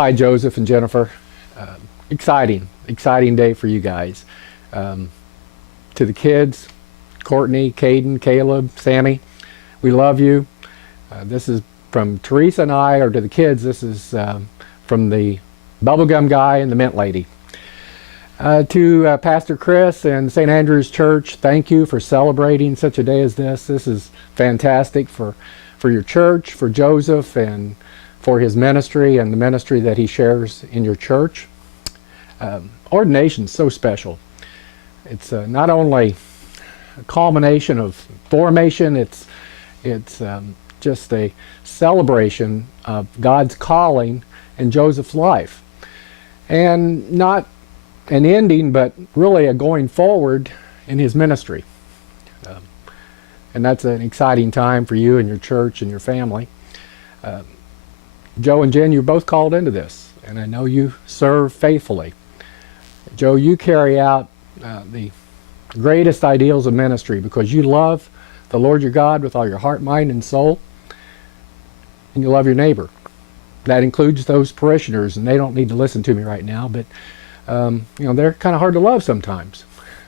Hi, Joseph and Jennifer. Exciting day for you guys. To the kids, Courtney, Caden, Caleb, Sammy, we love you. This is from Teresa and I, or to the kids, this is from the bubblegum guy and the mint lady. To Pastor Chris and St. Andrew's Church, thank you for celebrating such a day as this. This is fantastic for your church, for Joseph, and for his ministry and the ministry that he shares in your church. Ordination is so special. It's not only a culmination of formation, it's just a celebration of God's calling in Joseph's life. And not an ending, but really a going forward in his ministry. And that's an exciting time for you and your church and your family. Joe and Jen, you're both called into this, and I know you serve faithfully. Joe, you carry out the greatest ideals of ministry because you love the Lord your God with all your heart, mind, and soul, and you love your neighbor. That includes those parishioners, and they don't need to listen to me right now, but they're kind of hard to love sometimes,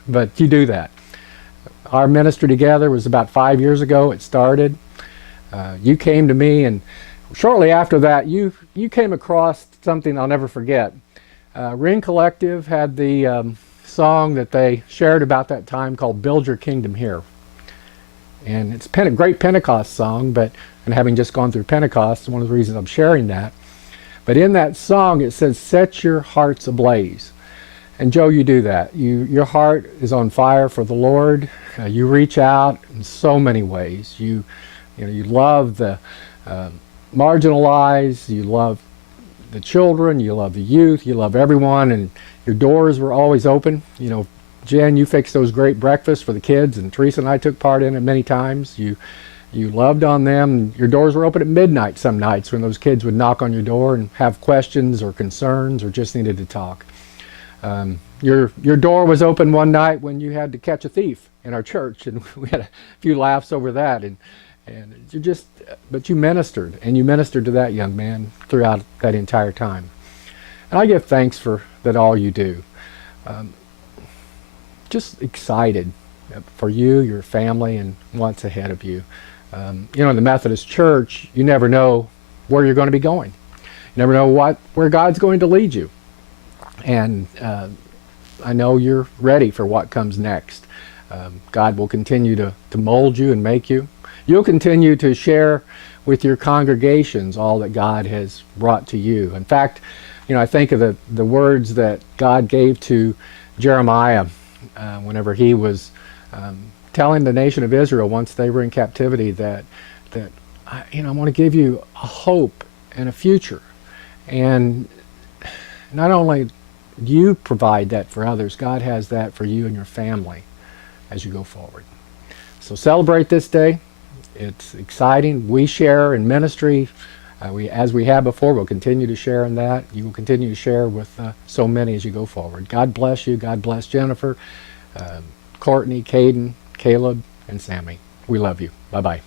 but you do that. Our ministry together was about 5 years ago. It started. You came to me, and shortly after that, you came across something I'll never forget. Ring Collective had the song that they shared about that time called "Build Your Kingdom Here," and it's a great Pentecost song. And having just gone through Pentecost, one of the reasons I'm sharing that. But in that song, it says, "Set your hearts ablaze." And Joe, you do that. Your heart is on fire for the Lord. You reach out in so many ways. You love the marginalized. You love the children. You love the youth. You love everyone. And your doors were always open. Jen, you fixed those great breakfasts for the kids, and Teresa and I took part in it many times. You loved on them. Your doors were open at midnight some nights when those kids would knock on your door and have questions or concerns or just needed to talk. Your door was open one night when you had to catch a thief in our church, and we had a few laughs over that. But you ministered, and you ministered to that young man throughout that entire time. And I give thanks for that all you do. Just excited for you, your family, and what's ahead of you. In the Methodist Church, you never know where you're going to be going. You never know where God's going to lead you. And I know you're ready for what comes next. God will continue to mold you and make you. You'll continue to share with your congregations all that God has brought to you. In fact, I think of the words that God gave to Jeremiah whenever he was telling the nation of Israel once they were in captivity that I want to give you a hope and a future. And not only do you provide that for others, God has that for you and your family as you go forward. So celebrate this day. It's exciting. We share in ministry. As we have before, we'll continue to share in that. You will continue to share with so many as you go forward. God bless you. God bless Jennifer, Courtney, Caden, Caleb, and Sammy. We love you. Bye-bye.